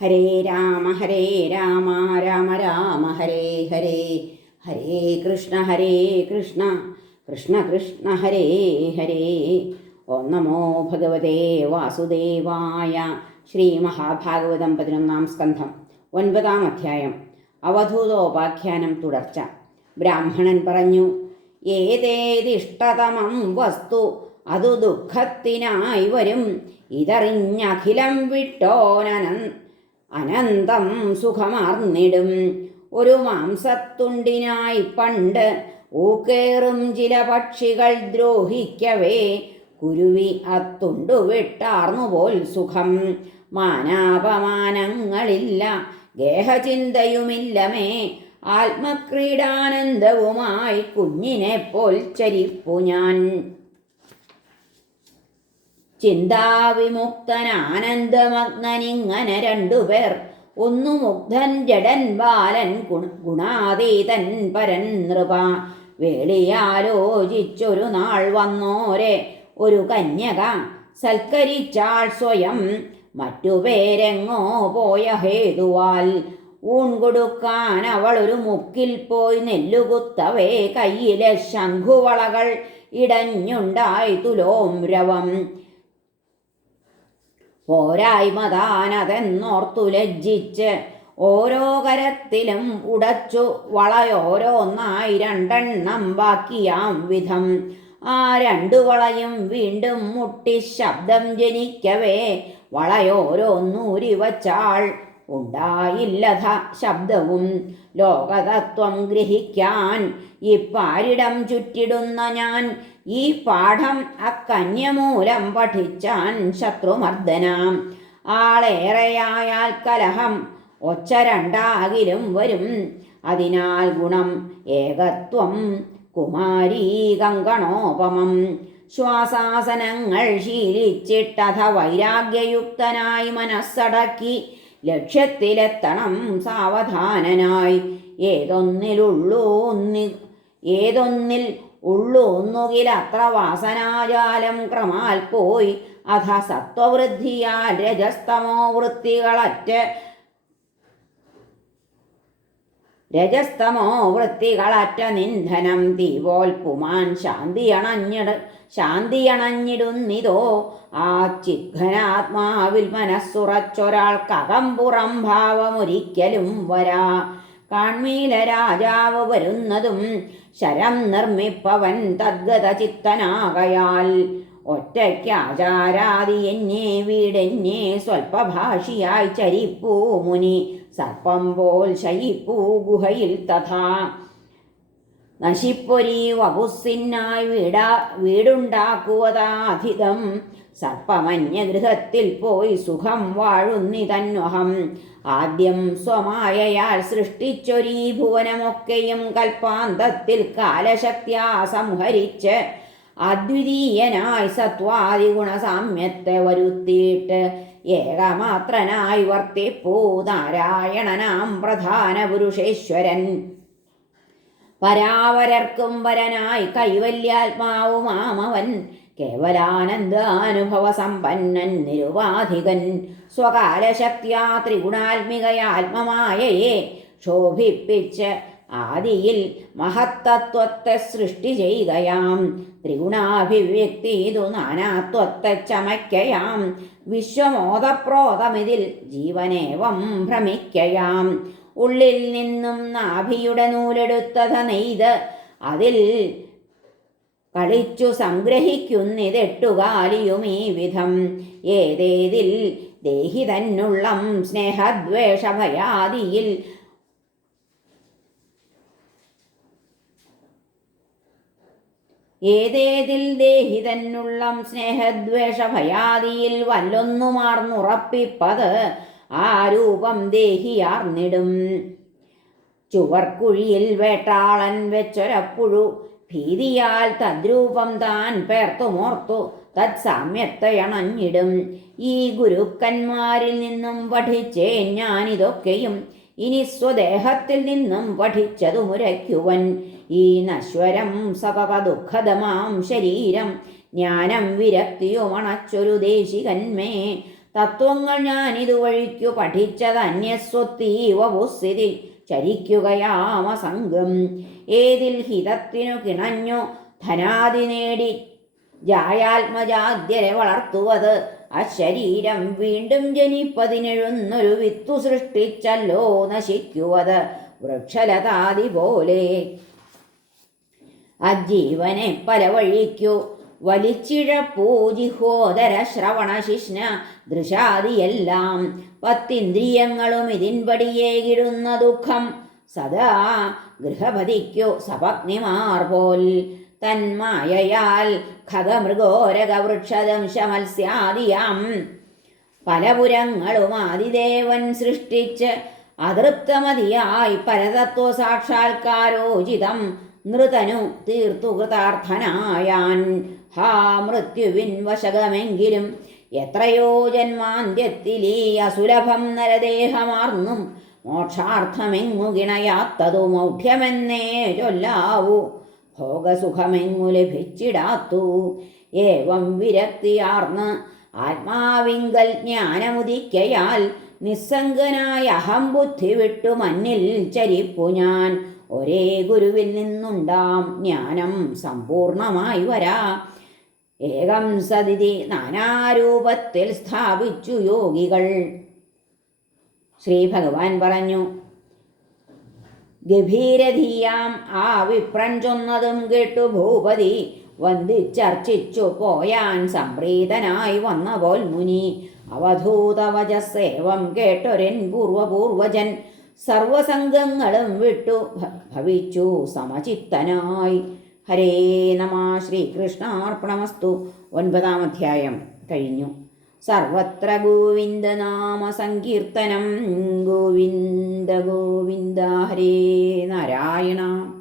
ഹരേ രാമ ഹരേ രാമ രാമ രാമ ഹരേ ഹരേ. ഹരേ കൃഷ്ണ ഹരേ കൃഷ്ണ. കൃഷ്ണ കൃഷ്ണ ഹരേ ഹരേ. ഓം നമോ ഭഗവതേ വാസുദേവായ ശ്രീ മഹാഭാഗവതം പതിനൊന്നാം സ്കന്ധം ഒൻപതാം അധ്യായം അവധൂതോപാഖ്യാനം തുടർച്ച. ബ്രാഹ്മണൻ പറഞ്ഞു ഏതേതിഷ്ടതമം വസ്തു അതു ദുഃഖത്തിനായി വരും. ഇതറിഞ്ഞഖിലം വിട്ടോനനൻ അനന്തം സുഖമാർന്നിടും. ഒരു മാംസത്തുണ്ടിനായി പണ്ട് ഊക്കേറും ചില പക്ഷികൾ ദ്രോഹിക്കവേ. കുരുവി അത്തുണ്ടു വിട്ടാർന്നുപോൽ സുഖം. മാനാപമാനങ്ങളില്ല ഗേഹചിന്തയുമില്ലമേ. ആത്മക്രീഡാനന്ദവുമായി കുഞ്ഞിനെപ്പോൽ ചരിപ്പു ഞാൻ. ചിന്താവിമുക്തനാനന്ദമഗ്നനിങ്ങനെ രണ്ടുപേർ ഒന്നു മുഗ്ധൻ ജഡൻ ബാലൻ ഗുണ- ഗുണാതീതൻ പരൻ നൃപ. വേളിയാലോചിച്ചൊരു നാൾ വന്നോരെ. ഒരു കന്യക സൽക്കരിച്ചാൾ സ്വയം. മറ്റു പേരെങ്ങോ പോയ ഹേതുവാൽ. ഊൺ കൊടുക്കാൻ അവൾ ഒരു മുക്കിൽ പോയി നെല്ലുകുത്തവേ. കയ്യിലെ ശംഖുവളകൾ ഇടഞ്ഞുണ്ടായി തുലോം രവം. പോരായ്മതാനതെന്നോർത്തു ലജ്ജിച്ച് ഓരോ കരത്തിലും ഉടച്ചു വളയോരോന്നായി രണ്ടെണ്ണം ബാക്കിയാം വിധം. ആ രണ്ടു വളയും വീണ്ടും മുട്ടി ശബ്ദം ജനിക്കവേ വളയോരോന്നൂരി വച്ചാൾ ഉണ്ടായില്ലത ശബ്ദവും. ലോകതത്വം ഗ്രഹിക്കാൻ ഇപ്പാരിടം ചുറ്റിടുന്ന ഞാൻ ഈ പാഠം അക്കന്യമൂലം പഠിച്ചാൻ ശത്രുമർദ്ദനാം. ആളേറെയായാൽ കലഹം ഒച്ച രണ്ടാകിലും വരും. അതിനാൽ ഗുണം ഏകത്വം കുമാരീ കങ്കണോപമം ശ്വാസാസനങ്ങൾ ശീലിച്ചിട്ടഥ വൈരാഗ്യയുക്തനായി മനസ്സടക്കി ലക്ഷ്യത്തിലെത്തണം സാവധാനനായി. ഏതൊന്നിലുള്ളൂ ഏതൊന്നിൽ ഉള്ളൂന്നുകിൽ അത്ര വാസനാജാലം ക്രമാൽ പോയി അധ സത്വവൃദ്ധിയാൽ രജസ്തമോ വൃത്തികളറ്റ് രജസ്തമോ വൃത്തികളറ്റ നിന്ധനം തീപോൽ പുമാൻ ശാന്തിയണഞ്ഞിട ശാന്തിയണഞ്ഞിടുന്നിതോ ആ ചിഘ്നാത്മാവിൽ മനസ്സുറച്ചൊരാൾക്കകം പുറം ഭാവമൊരിക്കലും വരാ കാൺമീല രാജാവ് വരുന്നതും ശരം നിർമ്മിപ്പവൻ തദ്ഗത ചിത്തനാകയാൽ. ഒറ്റയ്ക്കാചാരാതി എന്നെ വീടെന്നെ സ്വൽപഭാഷിയായി ചരിപ്പൂ മുനി. സർപ്പം പോൽ ശയിപ്പൂ ഗുഹയിൽ തഥാ. നശിപ്പൊരി വപുസിന്നായി വീടാ വീടുണ്ടാക്കുവതാധിതം സർപ്പമന്യഗൃഹത്തിൽ പോയി സുഖം വാഴുന്നിതന്വഹം ആദ്യം സ്വമായയാൽ സൃഷ്ടിച്ചൊരീ ഭുവനമൊക്കെയും കൽപ്പാന്തത്തിൽ കാലശക്തിയാ സംഹരിച്ച് അദ്വിതീയനായി സത്വാദിഗുണസാമ്യത്തെ വരുത്തിയിട്ട് ഏകമാത്രനായി വർത്തിപ്പൂ നാരായണനാം പ്രധാന പുരുഷേശ്വരൻ. പരാവരർക്കും വരനായി കൈവല്യാത്മാവുമാമവൻ കേവലാനന്ദാനുഭവ സമ്പന്നൻ നിരുപാധികൻ. സ്വകാലശക്തിയാ ത്രിഗുണാത്മികയാത്മമായയെ ക്ഷോഭിപ്പിച്ച് ആദിയിൽ മഹത്തത്വത്തെ സൃഷ്ടി ചെയ്യുകയാം. ത്രിഗുണാഭിവ്യക്തി ഇതു നാനാത്വത്തെ ചമയ്ക്കയാം. വിശ്വമോദപ്രോതമിതിൽ ജീവനേവം ഭ്രമിക്കയാം. ഉള്ളിൽ നിന്നും നാഭിയുടെ നൂലെടുത്തത നെയ്ത് അതിൽ കളിച്ചു സംഗ്രഹിക്കുന്നിതെട്ടുകാലിയും ഈ വിധം. ഏതേതിൽ ദേഹി തന്നുള്ളം സ്നേഹദ്വേഷഭയാദിയിൽ ഏതേതിൽ ദേഹി തന്നുള്ളം സ്നേഹദ്വേഷഭയാദിയിൽ വല്ലൊന്നുമാർന്നുറപ്പിപ്പത് ആ രൂപം ദേഹിയാർന്നിടും ചുവർക്കുഴിയിൽ വേട്ടാളൻ വെച്ചൊരപ്പുഴു ഭീതിയാൽ തദ്രൂപം താൻ പേർത്തുമോർത്തു. തത്സാമ്യത്തെയണഞ്ഞിടും. ഈ ഗുരുക്കന്മാരിൽ നിന്നും പഠിച്ചേ ഞാനിതൊക്കെയും. ഇനി സ്വദേഹത്തിൽ നിന്നും പഠിച്ചതു മുരയ്ക്കുവൻ. ഈ നശ്വരം സതത ദുഃഖദമാം ശരീരം. ജ്ഞാനം വിരക്തിയുമണച്ചൊരു ദേശികന്മേ. തത്വങ്ങൾ ഞാൻ ഇതുവഴിക്കു പഠിച്ചത് അന്യസ്വത്തീവ പുസ്ഥിതി ചരിക്കുകയാമസംഗം ഏതിൽ ഹിതത്തിനു കിണഞ്ഞു ധനാതി നേടി ജായാത്മജാദ്യരെ വളർത്തുവത്. അശരീരം വീണ്ടും ജനിപ്പതിനെഴുന്നൊരു വിത്തു സൃഷ്ടിച്ചല്ലോ നശിക്കുവത്. വൃക്ഷലതാതി പോലെ അജീവനെ പല വഴിക്കു വലിച്ചിഴപ്പൂജിഹോദര ശ്രവണ ശിഷ്ണ ദൃശാദിയെല്ലാം പത്തിന്ദ്രിയങ്ങളും ഇതിൻപടിയേകിടുന്ന ദുഃഖം. സദാ ഗൃഹപതിക്കു സപഗ്നിമാർ പോൽ തന്മായയാൽ ഖഗമൃഗോരകവൃക്ഷദംശമത്സ്യാദിയാം. പലപുരങ്ങളും ആദിദേവൻ സൃഷ്ടിച്ച് അതൃപ്തമതിയായി പരതത്വ സാക്ഷാത്കാരോചിതം നൃതനു തീർത്തു കൃതാർത്ഥനായാൻ. ഹാ മൃത്യുവിൻ വശകമെങ്കിലും എത്രയോ ജന്മാന്ത്യത്തിലീ അസുലഭം നരദേഹമാർന്നും മോക്ഷാർത്ഥമെങ്ങു ഗിണയാത്തതു മൗഢ്യമെന്നേ ചൊല്ലാവൂ. ഭോഗസുഖമെങ്ങു ലഭിച്ചിടാത്തു. ഏവം വിരക്തിയാർന്ന് ആത്മാവിങ്കൽ ജ്ഞാനമുദിക്കയാൽ നിസ്സംഗനായ അഹം ബുദ്ധി വിട്ടു മന്നിൽ ചരിപ്പു ഞാൻ. ഒരേ ഗുരുവിൽ നിന്നുണ്ടാം ജ്ഞാനം സമ്പൂർണമായി വരാ. ഏകം സതിഥി നാനാരൂപത്തിൽ സ്ഥാപിച്ചു യോഗികൾ. ശ്രീ ഭഗവാൻ പറഞ്ഞു ഗഭീരധീയാം ആ വിപ്രൻ ചൊന്നതും കേട്ടു ഭൂപതി. വന്ദിച്ചർച്ചിച്ചു പോയാൻ സംപ്രീതനായി വന്ന പോൽ മുനി അവധൂതവചസേവം കേട്ടൊരൻ പൂർവപൂർവജൻ. സർവസംഘങ്ങളും വിട്ടു. ഭവിച്ചു സമചിത്തനായി. ഹരേ നമ ശ്രീകൃഷ്ണാർപ്പണമസ്തു. ഒൻപതാം അധ്യായം കഴിഞ്ഞു. സർവത്ര ഗോവിന്ദനാമ സങ്കീർത്തനം. ഗോവിന്ദ ഗോവിന്ദ ഹരേ നാരായണ.